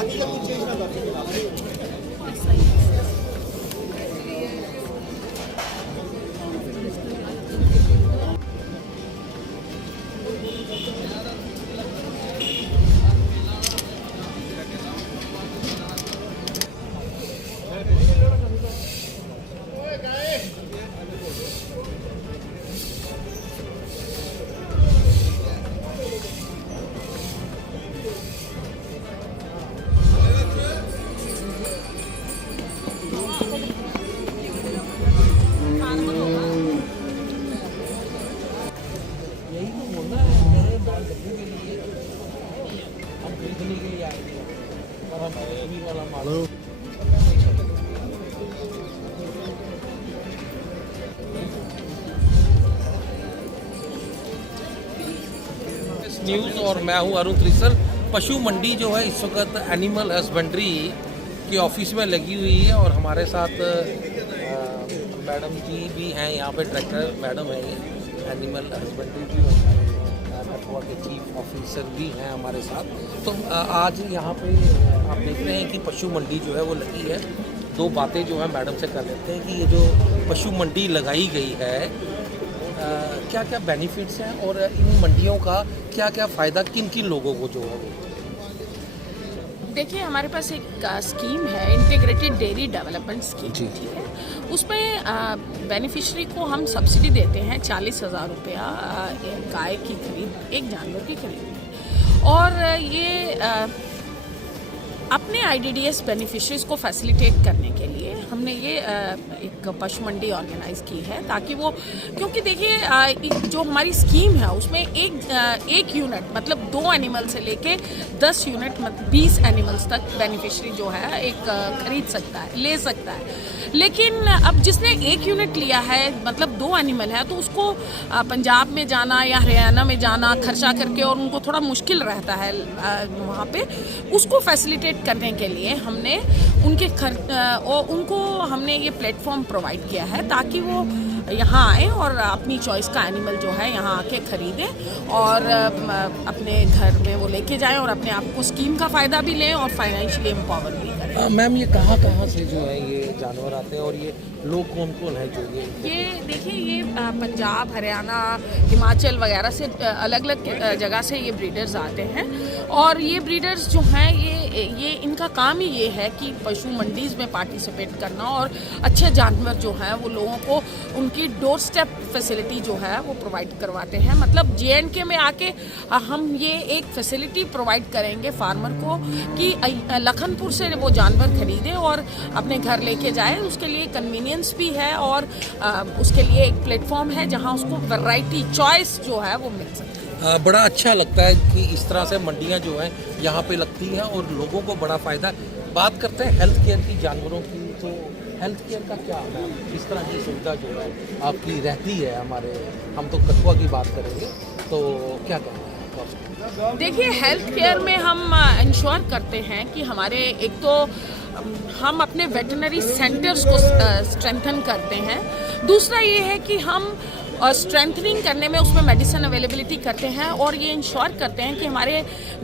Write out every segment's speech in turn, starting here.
ताकि ये कुछ चेंज ना कर सके। Hello. न्यूज़ और मैं हूं अरुण त्रिसर। पशु मंडी जो है इस वक्त एनिमल हस्बेंड्री के ऑफिस में लगी हुई है और हमारे साथ मैडम जी भी हैं यहाँ पे, डायरेक्टर मैडम है, ये एनिमल हस्बेंड्री की कठुआ के चीफ ऑफिसर भी हैं हमारे साथ। तो आज यहाँ पे आप देख रहे हैं कि पशु मंडी जो है वो लगी है। दो बातें जो है मैडम से कर लेते हैं कि ये जो पशु मंडी लगाई गई है क्या क्या बेनिफिट्स हैं और इन मंडियों का क्या क्या फ़ायदा किन किन लोगों को जो है वो। देखिए, हमारे पास एक स्कीम है, इंटीग्रेटेड डेयरी डेवलपमेंट स्कीम, ठीक है। उसमें बेनिफिशरी को हम सब्सिडी देते हैं 40,000 रुपया गाय की खरीद, एक जानवर की खरीद में। और ये अपने IDDS बेनिफिशरीज को फैसिलिटेट करने के लिए हमने ये एक पशु मंडी ऑर्गेनाइज की है, ताकि वो, क्योंकि देखिए जो हमारी स्कीम है उसमें एक यूनिट मतलब 2 एनिमल से लेके 10 यूनिट 20 एनिमल्स तक बेनिफिशरी जो है एक खरीद सकता है, ले सकता है। लेकिन अब जिसने 1 यूनिट लिया है मतलब 2 एनिमल है, तो उसको पंजाब में जाना या हरियाणा में जाना खर्चा करके, और उनको थोड़ा मुश्किल रहता है वहाँ पे। उसको फैसिलिटेट करने के लिए हमने उनको हमने ये प्लेटफॉर्म प्रोवाइड किया है, ताकि वो यहाँ आए और अपनी चॉइस का एनिमल जो है यहाँ आके खरीदें और अपने घर में वो लेके जाएं और अपने आप को स्कीम का फ़ायदा भी लें और फाइनेंशियली एम्पावर भी करें। मैम, ये कहाँ से जो है ये जानवर आते हैं और ये लोग कौन कौन है जो ये देखिए, ये पंजाब, हरियाणा, हिमाचल वगैरह से अलग अलग जगह से ये ब्रीडर्स आते हैं। और ये ब्रीडर्स जो हैं ये इनका काम ही ये है कि पशु मंडीज़ में पार्टिसिपेट करना और अच्छे जानवर जो हैं वो लोगों को उनकी डोर स्टेप फैसिलिटी जो है वो प्रोवाइड करवाते हैं। मतलब JNK में आके हम ये एक फैसिलिटी प्रोवाइड करेंगे फार्मर को कि लखनपुर से वो जानवर खरीदे और अपने घर लेके जाए। उसके लिए कन्वीनियंस भी है और उसके लिए एक प्लेटफॉर्म है जहां उसको वैरायटी चॉइस जो है वो मिल सकती है। बड़ा अच्छा लगता है कि इस तरह से मंडियां जो हैं यहाँ पे लगती हैं और लोगों को बड़ा फ़ायदा। बात करते हैं हेल्थ केयर की, जानवरों की, तो हेल्थ केयर का क्या है, इस तरह की सुविधा जो है आपकी रहती है हमारे, हम तो कठुआ की बात करेंगे, तो क्या कहना है? देखिए, हेल्थ केयर में हम इंश्योर करते हैं कि हमारे एक तो हम अपने वेटरनरी सेंटर्स को स्ट्रेंथन करते हैं। दूसरा ये है कि हम स्ट्रेंथनिंग करने में उसमें मेडिसिन अवेलेबिलिटी करते हैं और ये इंश्योर करते हैं कि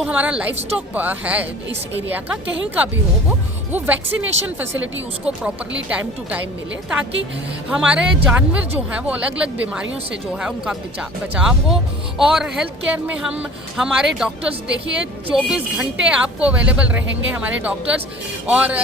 हमारा लाइफ स्टॉक है इस एरिया का, कहीं का भी हो वो वैक्सीनेशन फैसिलिटी उसको प्रॉपरली टाइम टू टाइम मिले, ताकि हमारे जानवर जो हैं वो अलग अलग बीमारियों से जो है उनका बचाव हो। और हेल्थ केयर में हमारे डॉक्टर्स, देखिए 24 घंटे आपको अवेलेबल रहेंगे हमारे डॉक्टर्स। और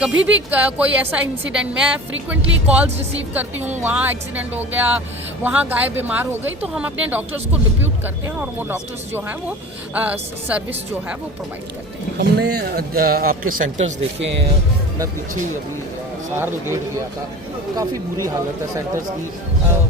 कभी भी कोई ऐसा इंसिडेंट, मैं फ्रीक्वेंटली कॉल्स रिसीव करती हूँ, वहाँ एक्सीडेंट हो गया, वहाँ गाय बीमार हो गई, तो हम अपने डॉक्टर्स को डिप्यूट करते हैं और वो डॉक्टर्स जो हैं वो सर्विस जो है वो प्रोवाइड करते हैं। हमने आपके सेंटर्स देखे हैं, मैं पीछे अभी सार गेट गया था, काफ़ी बुरी हालत है सेंटर्स की।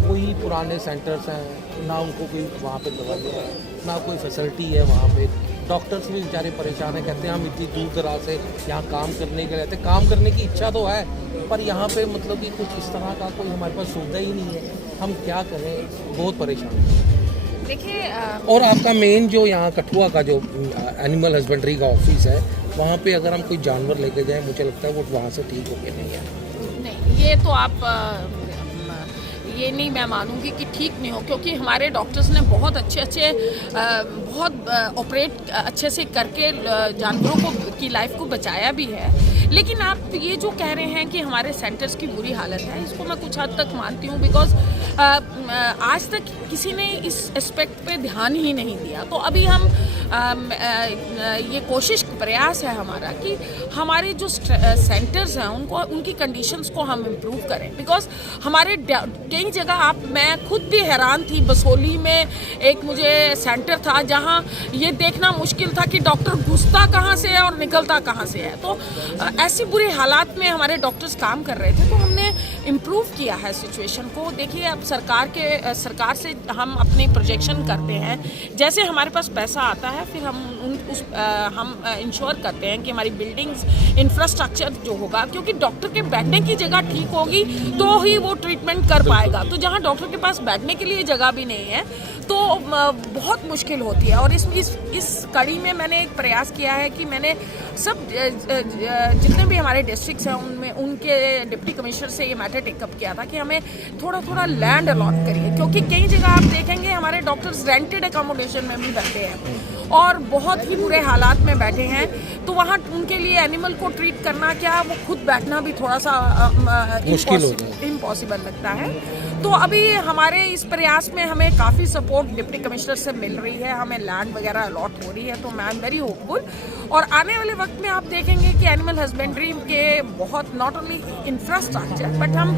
वही पुराने सेंटर्स हैं, ना उनको कोई वहाँ पे दवाई है, ना कोई फैसिलिटी है वहाँ पे। डॉक्टर्स भी बेचारे परेशान हैं, कहते हैं हम इतनी दूर दराज से यहाँ काम करने के रहते, काम करने की इच्छा तो है पर यहाँ पे मतलब कि कुछ इस तरह का कोई हमारे पास सुविधा ही नहीं है, हम क्या करें, बहुत परेशान हैं। देखिए, और आपका मेन जो यहाँ कठुआ का जो एनिमल हस्बेंड्री का ऑफिस है, वहाँ पे अगर हम कोई जानवर लेके जाएं, मुझे लगता है वो वहाँ से ठीक हो गया नहीं है। नहीं, ये तो आप ये नहीं मैं मानूंगी कि ठीक नहीं हो, क्योंकि हमारे डॉक्टर्स ने बहुत अच्छे बहुत ऑपरेट अच्छे से करके जानवरों की लाइफ को बचाया भी है। लेकिन आप ये जो कह रहे हैं कि हमारे सेंटर्स की बुरी हालत है, इसको मैं कुछ हद तक मानती हूँ, बिकॉज आज तक किसी ने इस एस्पेक्ट पे ध्यान ही नहीं दिया। तो अभी हम ये प्रयास है हमारा कि हमारे जो सेंटर्स हैं उनकी कंडीशंस को हम इम्प्रूव करें, बिकॉज हमारे कई जगह मैं खुद भी हैरान थी। बसोली में एक मुझे सेंटर था जहाँ ये देखना मुश्किल था कि डॉक्टर घुसता कहाँ से है और निकलता कहाँ से है। तो ऐसी बुरे हालात में हमारे डॉक्टर्स काम कर रहे थे, तो हमने इम्प्रूव किया है सिचुएशन को। देखिए, अब सरकार से हम अपनी प्रोजेक्शन करते हैं, जैसे हमारे पास पैसा आता है फिर हम इंश्योर करते हैं कि हमारी बिल्डिंग्स इंफ्रास्ट्रक्चर जो होगा, क्योंकि डॉक्टर के बैठने की जगह ठीक होगी तो ही वो ट्रीटमेंट कर पाएगा। तो जहाँ डॉक्टर के पास बैठने के लिए जगह भी नहीं है तो बहुत मुश्किल होती है। और इस कड़ी में मैंने एक प्रयास किया है कि मैंने सब जितने भी हमारे डिस्ट्रिक्ट्स हैं उनमें उनके डिप्टी कमिश्नर से ये मैटर टेकअप किया था कि हमें थोड़ा लैंड अलॉट करिए, क्योंकि कई जगह आप देखेंगे हमारे डॉक्टर्स रेंटेड अकोमोडेशन में भी बैठे हैं और बहुत ही बुरे हालात में बैठे हैं। तो वहाँ उनके लिए एनिमल को ट्रीट करना क्या, वो खुद बैठना भी थोड़ा सा इम्पॉसिबल लगता है। तो अभी हमारे इस प्रयास में हमें काफ़ी सपोर्ट डिप्टी कमिश्नर से मिल रही है, हमें लैंड वगैरह अलॉट हो रही है, तो मैं वेरी होपफुल। और आने वाले वक्त में आप देखेंगे कि एनिमल हस्बेंड्री के बहुत नॉट ओनली इंफ्रास्ट्रक्चर बट हम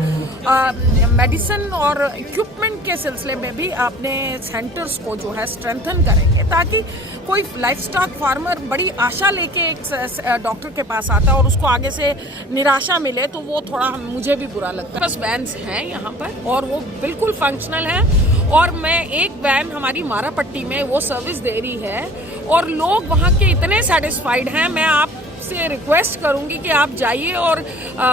मेडिसिन और इक्विपमेंट के सिलसिले में भी अपने सेंटर्स को जो है स्ट्रेंथन करेंगे, ताकि कोई लाइफस्टॉक फार्मर बड़ी आशा लेके एक डॉक्टर के पास आता है और उसको आगे से निराशा मिले तो वो थोड़ा मुझे भी बुरा लगता है। बस वैन्स हैं यहाँ पर और वो बिल्कुल फंक्शनल हैं, और मैं एक वैन हमारी मारापट्टी में वो सर्विस दे रही है और लोग वहाँ के इतने सेटिस्फाइड हैं। मैं आपसे रिक्वेस्ट करूँगी कि आप जाइए और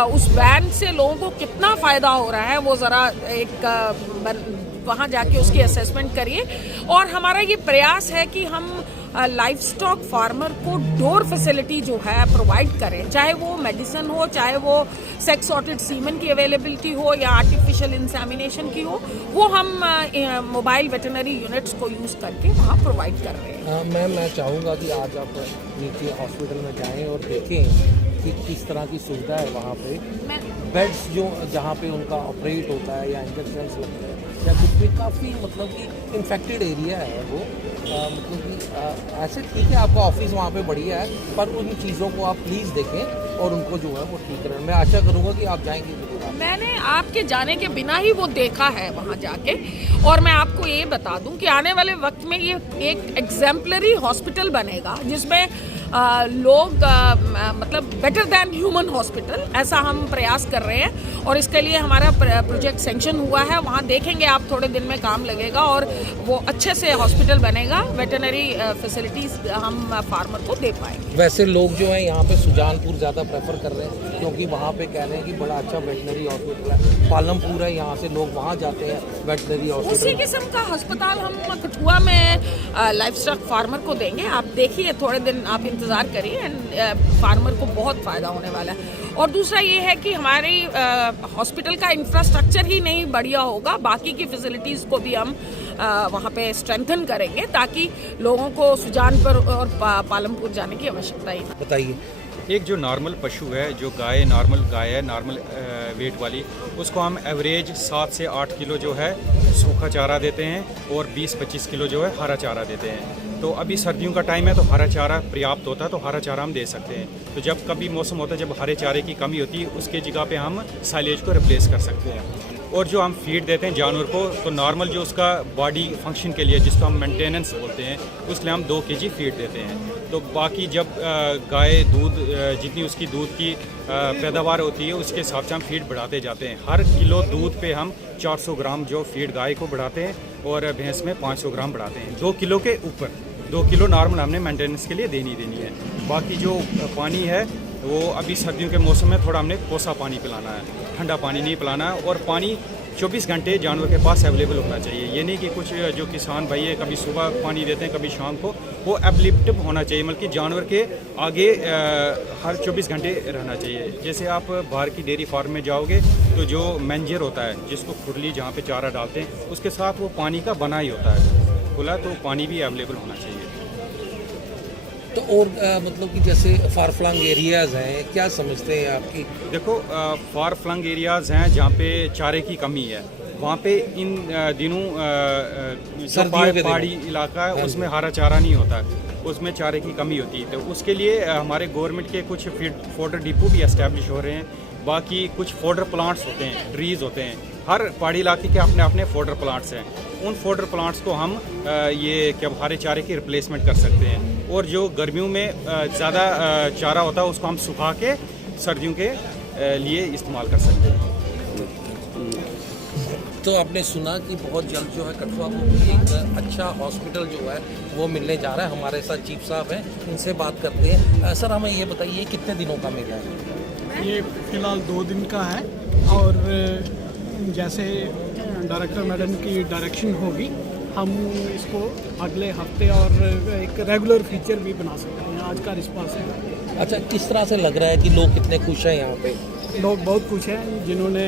उस वैन से लोगों को कितना फ़ायदा हो रहा है वो ज़रा एक वहाँ जाके उसकी असेसमेंट करिए। और हमारा ये प्रयास है कि हम लाइफ स्टॉक फार्मर को डोर फैसिलिटी जो है प्रोवाइड करें, चाहे वो मेडिसिन हो, चाहे वो सेक्स सॉर्टेड सीमन की अवेलेबिलिटी हो या आर्टिफिशियल इंसेमिनेशन की हो, वो हम मोबाइल वेटरनरी यूनिट्स को यूज़ करके वहाँ प्रोवाइड कर रहे हैं। मैम, मैं चाहूँगा कि आज आप नीचे हॉस्पिटल में जाएं और देखें कि किस तरह की सुविधा है वहाँ पे। बेड्स जो जहाँ पे उनका ऑपरेट होता है या इंजेक्शन लगते हैं या कुछ भी, काफ़ी मतलब कि इन्फेक्टेड एरिया है वो, मतलब कि ऐसे ठीक है आपका ऑफिस वहाँ पे बढ़िया है, पर उन चीज़ों को आप प्लीज़ देखें और उनको जो है वो ठीक करें। मैं आशा करूँगा कि आप जाएंगे जरूर। मैंने आपके जाने के बिना ही वो देखा है वहाँ जाके, और मैं आपको ये बता दूं कि आने वाले वक्त में ये एक एग्जाम्पलरी हॉस्पिटल बनेगा जिसमें लोग मतलब बेटर दैन ह्यूमन हॉस्पिटल, ऐसा हम प्रयास कर रहे हैं। और इसके लिए हमारा प्रोजेक्ट सैंक्शन हुआ है, वहाँ देखेंगे आप, थोड़े दिन में काम लगेगा और वो अच्छे से हॉस्पिटल बनेगा, वेटरनरी फैसिलिटीज़ हम फार्मर को दे पाएंगे। वैसे लोग जो हैं यहाँ पे सुजानपुर ज़्यादा प्रेफर कर रहे हैं, क्योंकि वहाँ पे कह रहे हैं कि बड़ा अच्छा वेटनरी हॉस्पिटल है। पालमपुर है, यहाँ से लोग वहाँ जाते हैं वेटनरी हॉस्पिटल। उसी किस्म का अस्पताल हम कठुआ में लाइफ स्टॉक फार्मर को देंगे। आप देखिए, थोड़े दिन आप इंतज़ार करिए एंड फार्मर को बहुत फ़ायदा होने वाला है। और दूसरा ये है कि हमारी हॉस्पिटल का इंफ्रास्ट्रक्चर ही नहीं बढ़िया होगा, बाकी की फैसिलिटीज़ को भी हम वहाँ पे स्ट्रेंथन करेंगे ताकि लोगों को सुजानपुर और पालमपुर जाने की आवश्यकता ही ना। बताइए। एक जो नॉर्मल पशु है, जो नॉर्मल गाय है, नॉर्मल वेट वाली, उसको हम एवरेज 7 से 8 किलो जो है सूखा चारा देते हैं और 20-25 किलो जो है हरा चारा देते हैं। तो अभी सर्दियों का टाइम है तो हरा चारा पर्याप्त होता है, तो हरा चारा हम दे सकते हैं। तो जब कभी मौसम होता है जब हरे चारे की कमी होती है, उसके जगह पे हम साइलेज को रिप्लेस कर सकते हैं। और जो हम फीड देते हैं जानवर को, तो नॉर्मल जो उसका बॉडी फंक्शन के लिए, जिसको हम मेंटेनेंस बोलते हैं, उसके लिए हम 2 kg फीड देते हैं। तो बाकी जब गाय दूध, जितनी उसकी दूध की पैदावार होती है, उसके हिसाब से हम फीड बढ़ाते जाते हैं। हर किलो दूध पे हम 400 ग्राम जो फीड गाय को बढ़ाते हैं और भैंस में 500 ग्राम बढ़ाते हैं। 2 किलो के ऊपर 2 किलो नॉर्मल हमने मेंटेनेंस के लिए देनी है। बाकी जो पानी है वो अभी सर्दियों के मौसम में थोड़ा हमने कोसा पानी पिलाना है, ठंडा पानी नहीं पिलाना है। और पानी 24 घंटे जानवर के पास अवेलेबल होना चाहिए। ये नहीं कि कुछ जो किसान भाई है कभी सुबह पानी देते हैं कभी शाम को, वो अवेलेबल होना चाहिए, बल्कि जानवर के आगे हर 24 घंटे रहना चाहिए। जैसे आप बाहर की डेयरी फार्म में जाओगे तो जो मैनेजर होता है जिसको खुरली जहाँ पे चारा डालते हैं उसके साथ वो पानी का बना ही होता है खुला, तो पानी भी अवेलेबल होना चाहिए। तो और मतलब कि जैसे फार फ्लंग एरियाज़ हैं, क्या समझते हैं आपकी? देखो फार फ्लंग एरियाज़ हैं जहाँ पे चारे की कमी है, वहाँ पे इन दिनों जो पहाड़ी इलाका है उसमें हरा चारा नहीं होता, उसमें चारे की कमी होती है। तो उसके लिए हमारे गवर्नमेंट के कुछ फोडर डिपो भी एस्टेब्लिश हो रहे हैं। बाकी कुछ फोडर प्लांट्स होते हैं, ट्रीज़ होते हैं, हर पहाड़ी इलाके के अपने अपने फोडर प्लांट्स हैं। उन फोडर प्लांट्स को हम ये क्या हरे चारे की रिप्लेसमेंट कर सकते हैं। और जो गर्मियों में ज़्यादा चारा होता है उसको हम सुखा के सर्दियों के लिए इस्तेमाल कर सकते हैं। तो आपने सुना कि बहुत जल्द जो है कठुआ को भी एक अच्छा हॉस्पिटल जो है वो मिलने जा रहा है। हमारे साथ चीफ साहब हैं, इनसे बात करते हैं। सर हमें ये बताइए कितने दिनों का मेला है? ये फ़िलहाल 2 दिन का है और जैसे डायरेक्टर मैडम की डायरेक्शन होगी हम इसको अगले हफ्ते और एक रेगुलर फीचर भी बना सकते हैं। आज का रिस्पांस है। अच्छा, किस तरह से लग रहा है कि लोग कितने खुश हैं यहाँ पे? लोग बहुत खुश हैं। जिन्होंने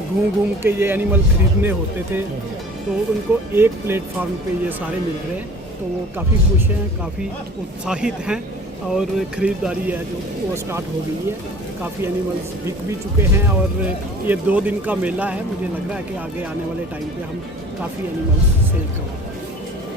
घूम घूम के ये एनिमल खरीदने होते थे तो उनको एक प्लेटफार्म पे ये सारे मिल रहे हैं, तो वो काफ़ी खुश हैं, काफ़ी उत्साहित हैं और ख़रीदारी है जो वो स्टार्ट हो गई है। काफ़ी एनिमल्स बिक भी चुके हैं और ये 2 दिन का मेला है। मुझे लग रहा है कि आगे आने वाले टाइम पे हम काफ़ी एनिमल्स सेल करेंगे।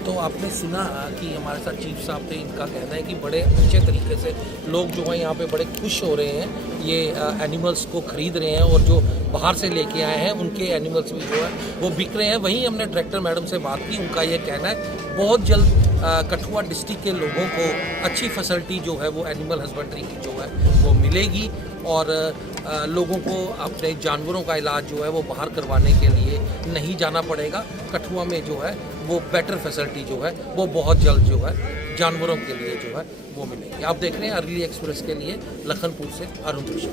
तो आपने सुना कि हमारे साथ चीफ साहब थे, इनका कहना है कि बड़े अच्छे तरीके से लोग जो है यहाँ पे बड़े खुश हो रहे हैं, ये एनिमल्स को ख़रीद रहे हैं और जो बाहर से लेके आए हैं उनके एनिमल्स भी जो है वो बिक रहे हैं। वहीं हमने डायरेक्टर मैडम से बात की, उनका ये कहना है बहुत जल्द कठुआ डिस्ट्रिक्ट के लोगों को अच्छी फैसिलिटी जो है वो एनिमल हस्बेंड्री की जो है वो मिलेगी और लोगों को अपने जानवरों का इलाज जो है वो बाहर करवाने के लिए नहीं जाना पड़ेगा। कठुआ में जो है वो बेटर फैसिलिटी जो है वो बहुत जल्द जो है जानवरों के लिए जो है वो मिलेगी। आप देख रहे हैं अर्ली एक्सप्रेस के लिए लखनपुर से अरुण जोशी।